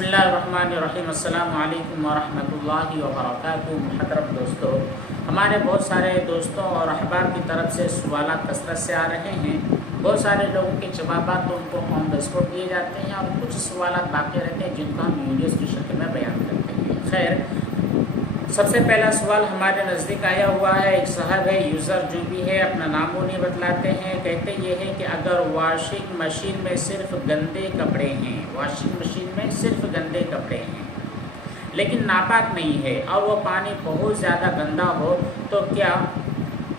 بسم اللہ الرحمن الرحیم۔ السلام علیکم ورحمۃ اللہ وبرکاتہ۔ محترم دوستو، ہمارے بہت سارے دوستوں اور احباب کی طرف سے سوالات کثرت سے آ رہے ہیں۔ بہت سارے لوگوں کے جوابات تو ان کو آن دا اسپاٹ دیے جاتے ہیں اور کچھ سوالات باقی رہتے ہیں جن کو ہم ویڈیوز کی شکل میں بیان کرتے ہیں۔ خیر، سب سے پہلا سوال ہمارے نزدیک آیا ہوا ہے۔ ایک صاحب ہے، یوزر جو بھی ہے اپنا نام وہ نہیں بتلاتے ہیں، کہتے یہ ہے کہ اگر واشنگ مشین میں صرف گندے کپڑے ہیں، واشنگ مشین میں صرف گندے کپڑے ہیں لیکن ناپاک نہیں ہے اور وہ پانی بہت زیادہ گندا ہو تو کیا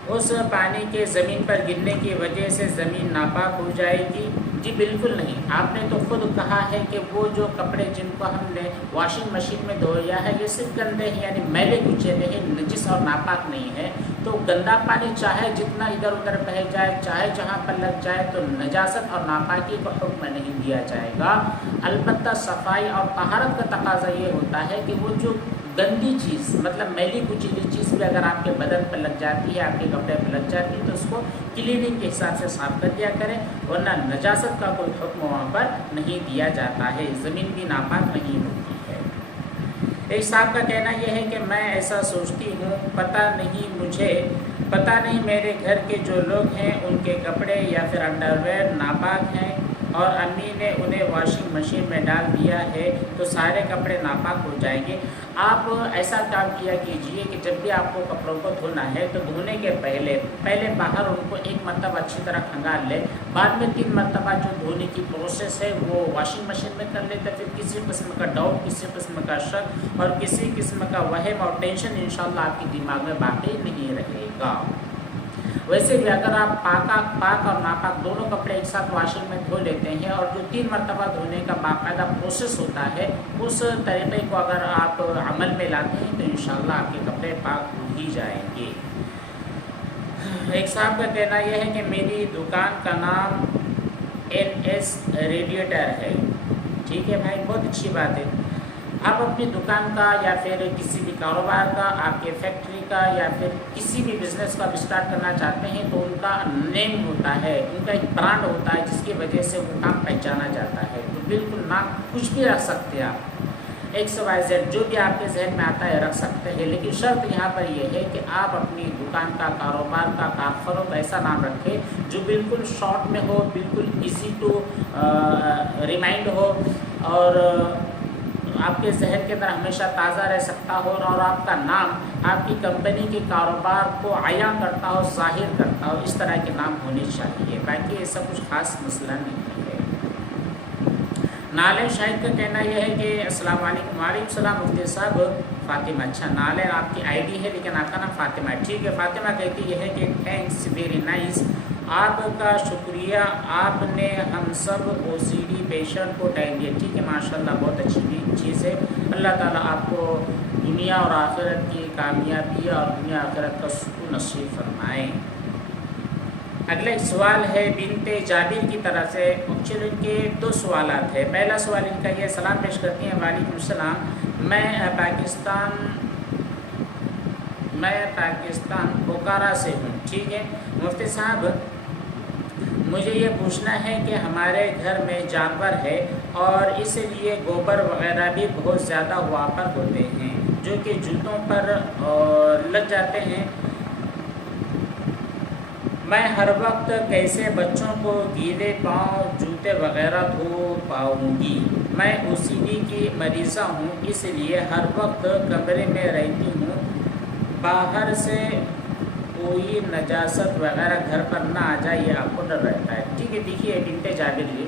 اس پانی کے زمین پر گرنے کی وجہ سے زمین ناپاک ہو جائے گی؟ جی بالکل نہیں۔ آپ نے تو خود کہا ہے کہ وہ جو کپڑے جن کو ہم نے واشنگ مشین میں دھویا ہے یہ صرف گندے ہیں، یعنی میلے کچیلے ہیں، نجس اور ناپاک نہیں ہے۔ تو گندا پانی چاہے جتنا ادھر ادھر بہہ جائے، چاہے جہاں پر لگ جائے، تو نجاست اور ناپاکی کو حکم نہیں دیا جائے گا۔ البتہ صفائی اور طہارت کا تقاضا یہ ہوتا ہے کہ وہ جو گندی چیز، مطلب میلی کچیلی چیز بھی اگر آپ کے بدن پر لگ جاتی ہے، آپ کے کپڑے پر لگ جاتی ہے، تو اس کو کلیننگ کے حساب سے صاف کر دیا کریں، ورنہ نجاست کا کوئی حکم وہاں پر نہیں دیا جاتا ہے۔ زمین بھی ناپاک نہیں ہوتی ہے۔ ایک صاحب کا کہنا یہ ہے کہ میں ایسا سوچتی ہوں، پتہ نہیں میرے گھر کے جو لوگ ہیں ان کے کپڑے یا پھر انڈرویئر ناپاک ہیں اور امی نے انہیں واشنگ مشین میں ڈال دیا ہے تو سارے کپڑے ناپاک ہو جائیں گے۔ آپ ایسا کام کیا کیجئے کہ جب بھی آپ کو کپڑوں کو دھونا ہے تو دھونے کے پہلے باہر ان کو ایک مرتبہ اچھی طرح کھنگال لے، بعد میں 3 مرتبہ جو دھونے کی پروسیس ہے وہ واشنگ مشین میں کر لے، تو پھر کسی قسم کا ڈاؤٹ، کسی قسم کا شک اور کسی قسم کا وہم اور ٹینشن انشاءاللہ آپ کے دماغ میں باقی نہیں رہے گا۔ ویسے بھی اگر آپ پاک اور ناپاک دونوں کپڑے ایک ساتھ واشنگ میں دھو لیتے ہیں اور جو 3 مرتبہ دھونے کا باقاعدہ پروسیس ہوتا ہے، اس طریقے کو اگر آپ عمل میں لاتے ہیں تو انشاءاللہ آپ کے کپڑے پاک ہو ہی جائیں گے۔ ایک صاحب کا کہنا یہ ہے کہ میری دکان کا نام NS ریڈیٹر ہے۔ ٹھیک ہے بھائی، بہت اچھی بات ہے۔ آپ اپنی دکان کا یا پھر کسی بھی کاروبار کا، آپ کے فیکٹری کا یا پھر کسی بھی بزنس کا اسٹارٹ کرنا چاہتے ہیں تو ان کا نیم ہوتا ہے، ان کا ایک برانڈ ہوتا ہے جس کی وجہ سے وہ کام پہچانا جاتا ہے۔ تو بالکل نام کچھ بھی رکھ سکتے ہیں آپ، XYZ جو بھی آپ کے ذہن میں آتا ہے رکھ سکتے ہیں، لیکن شرط یہاں پر یہ ہے کہ آپ اپنی دکان کا، کاروبار کا، کارخانوں کا ایسا نام رکھیں جو بالکل شارٹ میں ہو، بالکل ایزی ٹو ریمائنڈ ہو اور آپ کے ذہن کے اندر ہمیشہ تازہ رہ سکتا ہو اور آپ کا نام آپ کی کمپنی کے کاروبار کو عیاں کرتا ہو، ظاہر کرتا ہو، اس طرح کے نام ہونے چاہیے۔ باقی ایسا کچھ خاص مسئلہ نہیں ہے۔ نالے شاہد کا کہنا یہ ہے کہ السلام علیکم۔ وعلیکم السلام مفتی صاحب۔ فاطمہ، اچھا نالے آپ کی ID ہے لیکن آپ کا نام فاطمہ ہے۔ ٹھیک ہے، فاطمہ کہتی یہ ہے کہ تھینکس ویری نائس، آپ کا شکریہ، آپ نے ہم سب OCD پیشنٹ کو ٹائم دیا۔ ٹھیک ہے، ماشاءاللہ بہت اچھی چیز ہے۔ اللہ تعالیٰ آپ کو دنیا اور آخرت کی کامیابی اور دنیا آخرت کا سکون نصیب فرمائیں۔ اگلا ایک سوال ہے بنت جابر کی طرف سے۔ ایکچولی ان کے 2 سوالات ہیں۔ پہلا سوال ان کا یہ، سلام پیش کرتی ہیں۔ وعلیکم السلام۔ میں پاکستان بوکارا سے ہوں۔ ٹھیک ہے مفتی صاحب، مجھے یہ پوچھنا ہے کہ ہمارے گھر میں جانور ہے اور اس لیے گوبر وغیرہ بھی بہت زیادہ ہوا پر ہوتے ہیں جو کہ جوتوں پر لگ جاتے ہیں۔ میں ہر وقت کیسے بچوں کو گیلے پاؤں جوتے وغیرہ دھو پاؤں گی؟ میں OCD کی مریضہ ہوں، اس لیے ہر وقت کمرے میں رہتی ہوں، باہر سے کوئی نجاست وغیرہ گھر پر نہ آ جائے، یہ آپ کو ڈر رہتا ہے۔ ٹھیک ہے، دیکھیے بنت جابر،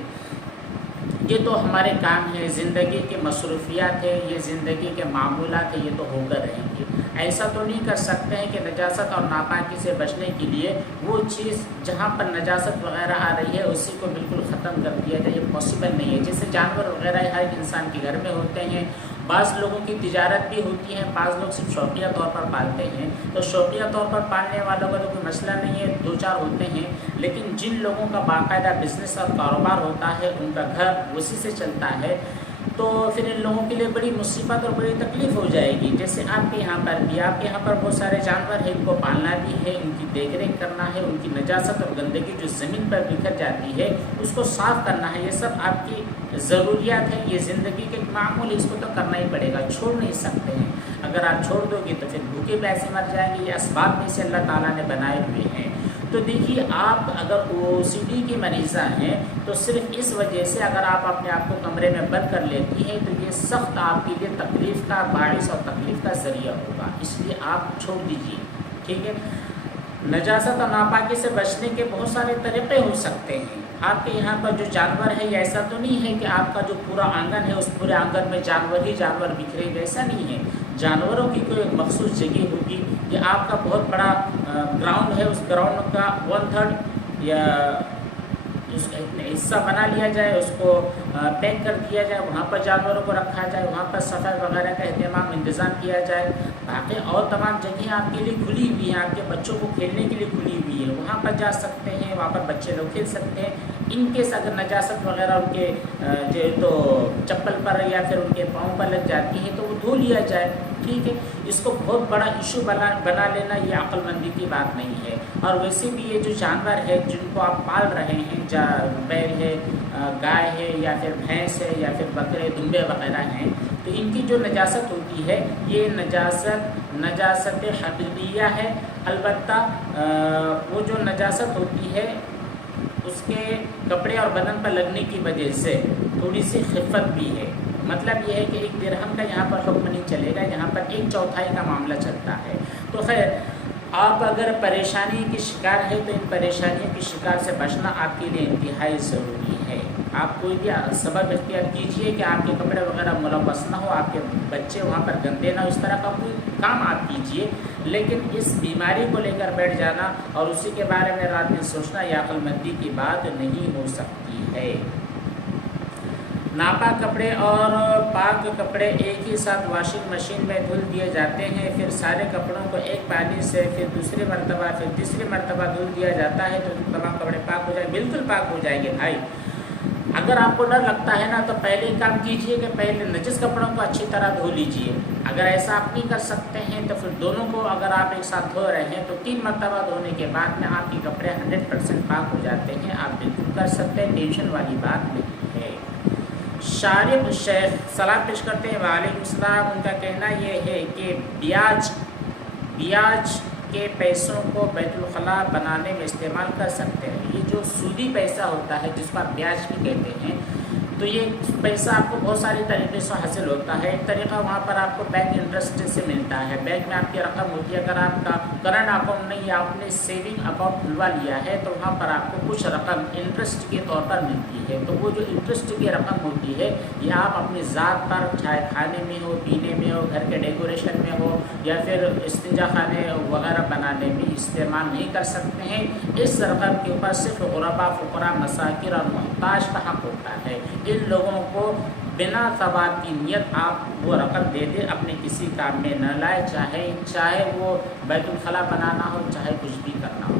یہ تو ہمارے کام ہے، زندگی کے مصروفیات ہے، یہ زندگی کے معمولات ہیں، یہ تو ہو کر رہیں گے۔ ایسا تو نہیں کر سکتے ہیں کہ نجاست اور ناپاکی سے بچنے کے لیے وہ چیز جہاں پر نجاست وغیرہ آ رہی ہے اسی کو بالکل ختم کر دیا جائے، یہ پاسبل نہیں ہے۔ جیسے جانور وغیرہ ہر ایک انسان کے گھر میں ہوتے ہیں، بعض لوگوں کی تجارت بھی ہوتی ہے، بعض لوگ صرف شوقیہ طور پر پالتے ہیں، تو شوقیہ طور پر پالنے والوں کا تو کوئی مسئلہ نہیں ہے، 2-4 ہوتے ہیں، لیکن جن لوگوں کا باقاعدہ بزنس اور کاروبار ہوتا ہے ان کا گھر اسی سے چلتا ہے، تو پھر ان لوگوں کے لیے بڑی مصیبت اور بڑی تکلیف ہو جائے گی. جیسے آپ کے یہاں پر بھی، آپ کے یہاں پر بہت سارے جانور ہیں، ان کو پالنا بھی ہے، ان کی دیکھ ریکھ کرنا ہے، ان کی نجاست اور گندگی جو زمین پر بکھر جاتی ہے اس کو صاف کرنا ہے. یہ سب آپ کی ضروریات ہیں، یہ زندگی کے معمول، اس کو تو کرنا ہی پڑے گا، چھوڑ نہیں سکتے ہیں. اگر آپ چھوڑ دو گے تو پھر بھوکے پیسے مر جائیں گے. یہ اسباب میں سے اللہ تعالیٰ نے بنائے ہوئے ہیں. تو دیکھیے، آپ اگر OCD کی مریضہ ہیں تو صرف اس وجہ سے اگر آپ اپنے آپ کو کمرے میں بند کر لیتی ہیں تو یہ سخت آپ کے لیے تکلیف کا باعث اور تکلیف کا ذریعہ ہوگا. اس لیے آپ چھوڑ دیجیے، ٹھیک ہے. نجاست اور ناپاکی سے بچنے کے بہت سارے طریقے ہو سکتے ہیں. آپ کے یہاں پر جو جانور ہے، یہ ایسا تو نہیں ہے کہ آپ کا جو پورا آنگن ہے اس پورے آنگن میں جانور ہی جانور بکھرے ہوئے، ایسا نہیں ہے. جانوروں کی کوئی ایک مخصوص جگہ ہوگی. یہ آپ کا بہت بڑا گراؤنڈ ہے، اس گراؤنڈ کا 1/3 یا اس کا حصہ بنا لیا جائے، اس کو پیک کر دیا جائے، وہاں پر جانوروں کو رکھا جائے، وہاں پر صفائی وغیرہ کا اہتمام انتظام کیا جائے. باقی اور تمام جگہیں آپ کے لیے کھلی ہوئی ہیں، آپ کے بچوں کو کھیلنے کے لیے کھلی ہوئی ہے، وہاں پر جا سکتے ہیں، وہاں پر بچے لوگ کھیل سکتے ہیں. ان کیس اگر نجاست وغیرہ ان کے جو تو چپل پر یا پھر ان کے پاؤں پر لگ جاتی ہے تو وہ دھو لیا جائے، ٹھیک ہے. اس کو بہت بڑا ایشو بنا لینا یہ عقل مندی کی بات نہیں ہے. اور ویسے بھی یہ جو جانور ہے جن کو آپ پال رہے ہیں، بیل ہے، گائے ہے، یا پھر بھینس ہے، یا پھر بکرے دمبے وغیرہ ہیں، تو ان کی جو نجاست ہوتی ہے یہ نجاست حقیقیہ ہے. البتہ وہ جو نجاست ہوتی ہے اس کے کپڑے اور بدن پر لگنے کی وجہ سے تھوڑی سی خفت بھی ہے. مطلب یہ ہے کہ 1 درہم کا یہاں پر حکم نہیں چلے گا، یہاں پر 1/4 کا معاملہ چلتا ہے. تو خیر، آپ اگر پریشانی کی شکار ہے تو ان پریشانیوں کی شکار سے بچنا آپ کے لیے انتہائی ضروری ہے. آپ کوئی بھی سبب اختیار کیجئے کہ آپ کے کپڑے وغیرہ ملوث نہ ہو، آپ کے بچے وہاں پر گندے نہ ہو، اس طرح کا کوئی کام آپ کیجئے. لیکن اس بیماری کو لے کر بیٹھ جانا اور اسی کے بارے میں رات دن سوچنا یہ عقل مندی کی بات نہیں ہو سکتی ہے. ناپاک کپڑے اور پاک کپڑے ایک ہی ساتھ واشنگ مشین میں دھل دیے جاتے ہیں. پھر سارے کپڑوں کو ایک پانی سے پھر دوسری مرتبہ پھر تیسری مرتبہ دھل دیا جاتا ہے تو تمام کپڑے پاک ہو جائیں. بالکل پاک ہو جائیں گے بھائی. اگر آپ کو ڈر لگتا ہے نا تو پہلے کام کیجئے کہ پہلے نجس کپڑوں کو اچھی طرح دھو لیجئے. اگر ایسا آپ نہیں کر سکتے ہیں تو پھر دونوں کو اگر آپ ایک ساتھ دھو رہے ہیں تو 3 مرتبہ دھونے کے بعد میں آپ کے کپڑے 100% پاک ہو جاتے ہیں. آپ بالکل کر سکتے ہیں، ٹینشن والی بات نہیں ہے. شارب شیخ سلام پیش کرتے ہیں، وعلیکم السلام. ان کا کہنا یہ ہے کہ بیاج کے پیسوں کو بیت الخلاء بنانے میں استعمال کر سکتے ہیں. یہ جو سودی پیسہ ہوتا ہے جس کو آپ بیاج بھی کہتے ہیں، تو یہ پیسہ آپ کو بہت ساری طریقے سے حاصل ہوتا ہے. ایک طریقہ وہاں پر آپ کو بینک انٹرسٹ سے ملتا ہے. بینک میں آپ کی رقم ہوتی ہے، اگر آپ کا کرنٹ اکاؤنٹ نہیں ہے، آپ نے سیونگ اکاؤنٹ کھلوا لیا ہے تو وہاں پر آپ کو کچھ رقم انٹرسٹ کے طور پر ملتی ہے. تو وہ جو انٹرسٹ کی رقم ہوتی ہے یہ آپ اپنی ذات پر، چاہے کھانے میں ہو، پینے میں ہو، گھر کے ڈیکوریشن میں ہو، یا پھر استنجا خانے وغیرہ بنانے میں استعمال نہیں کر سکتے ہیں. اس رقم کے اوپر صرف غربا، فقراء، مساکین اور محتاج کا حق ہوتا ہے. ان لوگوں کو بنا ثواب کی نیت آپ وہ رقم دے دیں، اپنے کسی کام میں نہ لائے، چاہے وہ بیت الخلاء بنانا ہو، چاہے کچھ بھی کرنا ہو.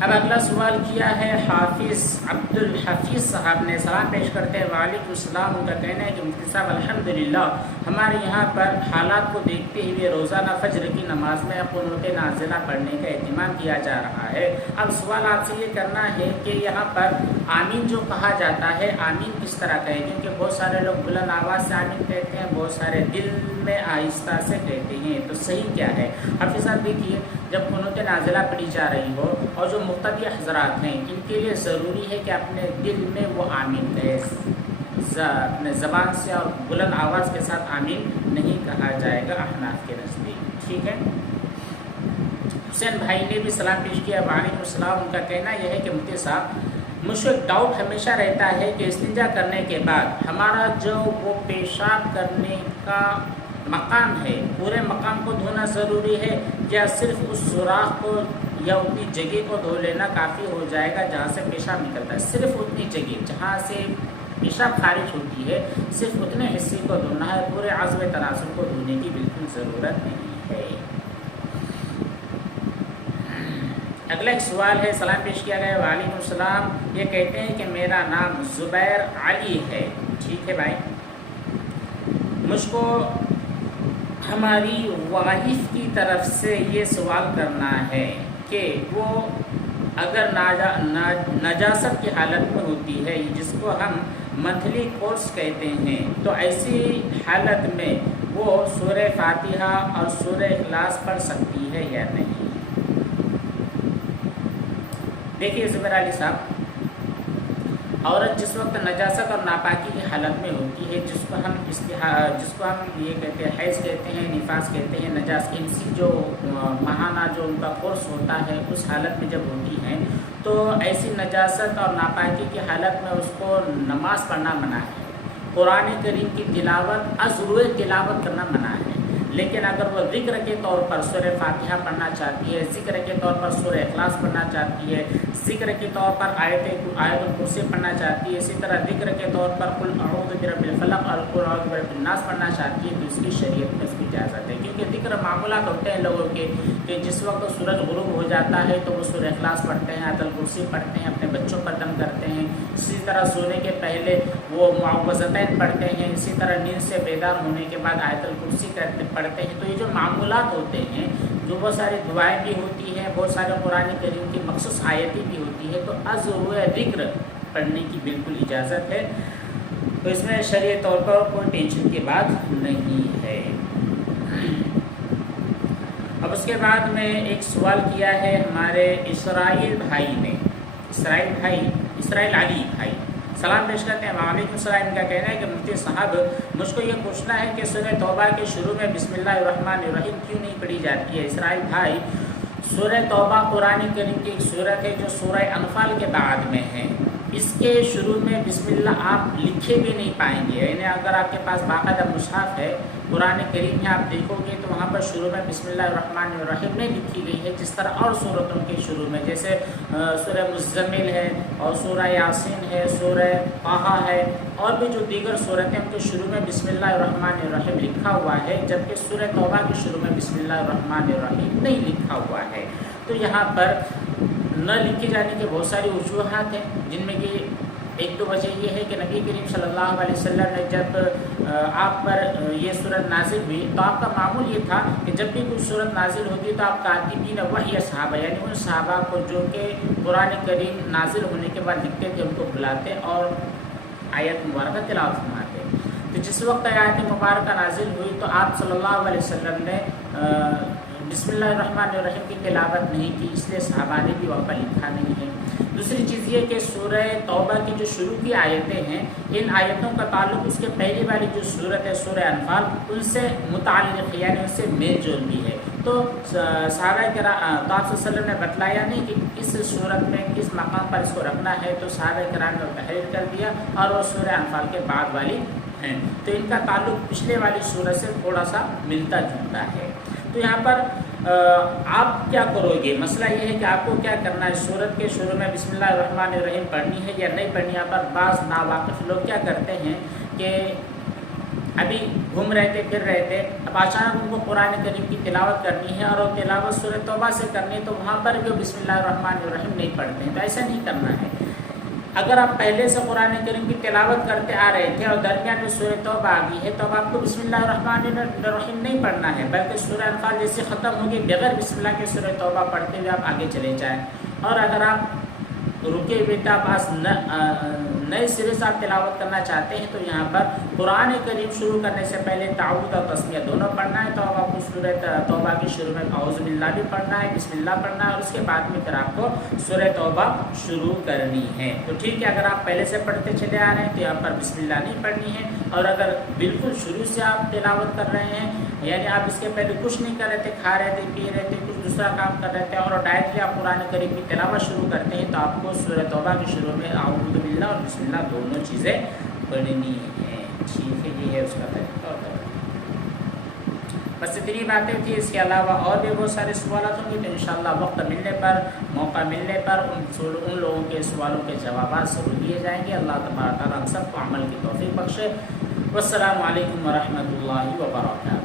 اب اگلا سوال کیا ہے حافظ عبد الحفیظ صاحب نے. سلام پیش کرتے ہیں، وعلیکم السلام. ان کا کہنا ہے کہ مفتی صاحب الحمدللہ ہمارے یہاں پر حالات کو دیکھتے ہوئے روزانہ فجر کی نماز میں قنوت نازلہ پڑھنے کا اہتمام کیا جا رہا ہے. اب سوال آپ سے یہ کرنا ہے کہ یہاں پر آمین جو کہا جاتا ہے، آمین کس طرح کہیں؟ کیونکہ بہت سارے لوگ بلند آواز سے آمین کہتے ہیں، بہت سارے دل میں آہستہ سے کہتے ہیں. تو صحیح کیا ہے؟ حافظ صاحب دیکھیے، جب قنوت نازلہ پڑھی جا رہی ہو اور جو مقتدی حضرات ہیں ان کے لیے ضروری ہے کہ اپنے دل میں وہ آمین کہے. اپنے زبان سے اور بلند آواز کے ساتھ آمین نہیں کہا جائے گا احناف کے نزدیک، ٹھیک ہے. حسین بھائی نے بھی سلام پیش کیا، وعلیکم السلام. ان کا کہنا یہ ہے کہ مفتی صاحب مجھ کو ایک ڈاؤٹ ہمیشہ رہتا ہے کہ استنجا کرنے کے بعد ہمارا جو وہ پیشاب کرنے کا مقام ہے، پورے مقام کو دھونا ضروری ہے یا صرف اس سوراخ کو یا اتنی جگہ کو دھو لینا کافی ہو جائے گا جہاں سے پیشاب نکلتا ہے؟ صرف اتنی جگہ جہاں سے پیشاب خارج ہوتی ہے، صرف اتنے حصے کو دھونا ہے، پورے عضو تناسل کو دھونے کی بالکل ضرورت نہیں ہے. اگلا ایک سوال ہے، سلام پیش کیا گیا، وعلیکم السلام. یہ کہتے ہیں کہ میرا نام زبیر علی ہے، ٹھیک ٹھیک ہے بھائی، مجھ کو ہماری وائف کی طرف سے یہ سوال کرنا ہے کہ وہ اگر نجاست کی حالت میں ہوتی ہے، جس کو ہم منتھلی کورس کہتے ہیں، تو ایسی حالت میں وہ سورہ فاتحہ اور سورہ اخلاص پڑھ سکتی ہے یا نہیں؟ دیکھیے زبیر علی صاحب، عورت جس وقت نجاست اور ناپاکی کی حالت میں ہوتی ہے، جس کو ہم یہ کہتے ہیں حیض کہتے ہیں، نفاس کہتے ہیں، نجاست انسی جو ماہانہ جو ان کا کورس ہوتا ہے، اس حالت میں جب ہوتی ہیں تو ایسی نجاست اور ناپاکی کی حالت میں اس کو نماز پڑھنا منع ہے، قرآن کریم کی تلاوت ازروئے تلاوت کرنا منع ہے، لیکن اگر وہ ذکر کے طور پر سورہ فاتحہ پڑھنا چاہتی ہے، ذکر کے طور پر سورہ اخلاص پڑھنا چاہتی ہے، ذکر کے طور پر آیت الکرسی پڑھنا چاہتی ہے، اسی طرح ذکر کے طور پر قل اعوذ برب الفلق اور قل اعوذ برب الناس پڑھنا چاہتی ہے، تو اس کی شریعت میں اس کی اجازت ہے، کیونکہ ذکر معمولات ہوتے ہیں لوگوں کے کہ جس وقت سورج غروب ہو جاتا ہے تو وہ سورہ اخلاص پڑھتے ہیں، آیت الکرسی پڑھتے ہیں، اپنے بچوں پر دم کرتے ہیں، اسی طرح سونے کے پہلے وہ معوذتین پڑھتے ہیں، اسی طرح نیند سے بیدار ہونے کے بعد آیت الکرسی پڑھتے ہیں، تو یہ جو معمولات ہوتے ہیں، جو بہت ساری دعائیں بھی ہوتی ہیں، بہت سارے قرآن کریم کی مخصوص آیتیں بھی ہوتی ہے، تو ازروئے ذکر پڑھنے کی بالکل اجازت ہے، تو اس میں شرعی طور پر کوئی ٹینشن کی بات نہیں ہے۔ اب اس کے بعد میں ایک سوال کیا ہے ہمارے اسرائیل بھائی نے، اسرائیل علی بھائی سلام پیش کرتے ہیں۔ وعلیکم السلام۔ ان کا کہنا ہے کہ مفتی صاحب مجھ کو یہ پوچھنا ہے کہ سورہ توبہ کے شروع میں بسم اللہ الرحمن الرحیم کیوں نہیں پڑھی جاتی ہے؟ اسرائیل بھائی، سورہ توبہ قرآن کریم کی ایک سورت ہے جو سورہ انفال کے بعد میں ہے، اس کے شروع میں بسم اللہ آپ لکھے بھی نہیں پائیں گے، یعنی اگر آپ کے پاس باقاعدہ مصحف ہے قرآن کریم میں آپ دیکھو گے تو وہاں پر شروع میں بسم اللہ الرحمن الرحیم نہیں لکھی گئی ہے، جس طرح اور سورتوں کے شروع میں جیسے سورہ مزمل ہے اور سورہ یاسین ہے، سورہ طٰہٰ ہے، اور بھی جو دیگر سورتیں ان کے شروع میں بسم اللہ الرحمن الرحیم لکھا ہوا ہے، جبکہ سورہ توبہ کے شروع میں بسم اللہ الرحمن الرحیم نہیں لکھا ہوا ہے۔ تو یہاں پر نہ لکھے جانے کے بہت ساری وجوہات ہیں، جن میں کہ ایک تو وجہ یہ ہے کہ نبی کریم صلی اللہ علیہ وسلم نے جب آپ پر یہ صورت نازل ہوئی تو آپ کا معمول یہ تھا کہ جب بھی کوئی صورت نازل ہوتی تو آپ کاتبین وحی صحابہ، یعنی ان صحابہ کو جو کہ قرآن کریم نازل ہونے کے بعد لکھتے تھے، ان کو بلاتے اور آیت مبارکہ تلاوت فرماتے۔ تو جس وقت آیت مبارکہ نازل ہوئی تو آپ صلی اللہ علیہ وسلم نے بسم اللہ الرحمن الرحیم کی تلاوت نہیں کی، اس لیے صحابہ نے بھی وہاں پر لکھا نہیں ہے۔ دوسری چیز یہ کہ سورہ توبہ کی جو شروع کی آیتیں ہیں، ان آیتوں کا تعلق اس کے پہلی والی جو سورت ہے سورہ انفال ان سے متعلق، یعنی ان سے میل جول بھی ہے، تو صحابہ کرام آپ صلی اللہ علیہ وسلم نے بتلایا نہیں کہ کس صورت میں کس مقام پر اس کو رکھنا ہے، تو صحابہ کرام نے تحریر کر دیا اور وہ سورہ انفال کے بعد والی ہیں، تو ان کا تعلق پچھلے والی سورت سے تھوڑا سا ملتا جلتا ہے۔ تو یہاں پر آپ کیا کرو گے؟ مسئلہ یہ ہے کہ آپ کو کیا کرنا ہے، سورت کے شروع میں بسم اللہ الرحمن الرحیم پڑھنی ہے یا نہیں پڑھنی۔ یہاں پر بعض ناواقف لوگ کیا کرتے ہیں کہ ابھی گھوم رہے تھے، پھر رہے تھے، اب اچانک ان کو قرآن کریم کی تلاوت کرنی ہے اور وہ تلاوت سورہ توبہ سے کرنی ہے، تو وہاں پر بھی بسم اللہ الرحمن الرحیم نہیں پڑھتے ہیں، تو ایسا نہیں کرنا ہے۔ اگر آپ پہلے سے قرآن کریم کی تلاوت کرتے آ رہے تھے اور درمیان میں سورہ توبہ آ گئی ہے، تو اب آپ کو بسم اللہ الرحمن الرحیم نہیں پڑھنا ہے، بلکہ سورہ انفال جیسے ختم ہوگی بغیر بسم اللہ کے سورہ توبہ پڑھتے ہوئے آپ آگے چلے جائیں۔ اور اگر آپ رکے بیٹا پاس نئے سرے سے آپ تلاوت کرنا چاہتے ہیں، تو یہاں پر قرآن کریم شروع کرنے سے پہلے تعوذ اور تسمیہ دونوں پڑھنا ہے، تو اب آپ کو سورہ توبہ کی شروع میں اعوذ باللہ بھی پڑھنا ہے، بسم اللہ پڑھنا ہے، اور اس کے بعد میں پھر آپ کو سورہ توبہ شروع کرنی ہے۔ تو ٹھیک ہے، اگر آپ پہلے سے پڑھتے چلے آ رہے ہیں تو یہاں پر بسم اللہ نہیں پڑھنی ہے، اور اگر بالکل شروع سے آپ تلاوت کر رہے ہیں، یعنی آپ اس کے پہلے کچھ نہیں کر رہے تھے، کھا رہے تھے، پی رہے تھے، کچھ دوسرا کام کر رہے تھے، اور ڈائریکٹلی آپ قرآن کریم کی تلاوت شروع کرتے ہیں، تو آپ کو سورہ توبہ کے شروع میں اعوذ باللہ اور بسم اللہ دونوں چیزیں پڑھنی ہیں۔ ٹھیک ہے، یہ ہے اس کا طریقہ اور بس اتنی باتیں تھیں، اس کے علاوہ اور بھی بہت سارے سوالات ہوں گے، تو انشاءاللہ وقت ملنے پر، موقع ملنے پر ان لوگوں کے سوالوں کے جوابات ضرور دیے جائیں گے۔ اللہ تبارک و تعالیٰ ہم سب کو عمل کی توفیق بخشے۔ والسلام علیکم ورحمۃ اللہ وبرکاتہ۔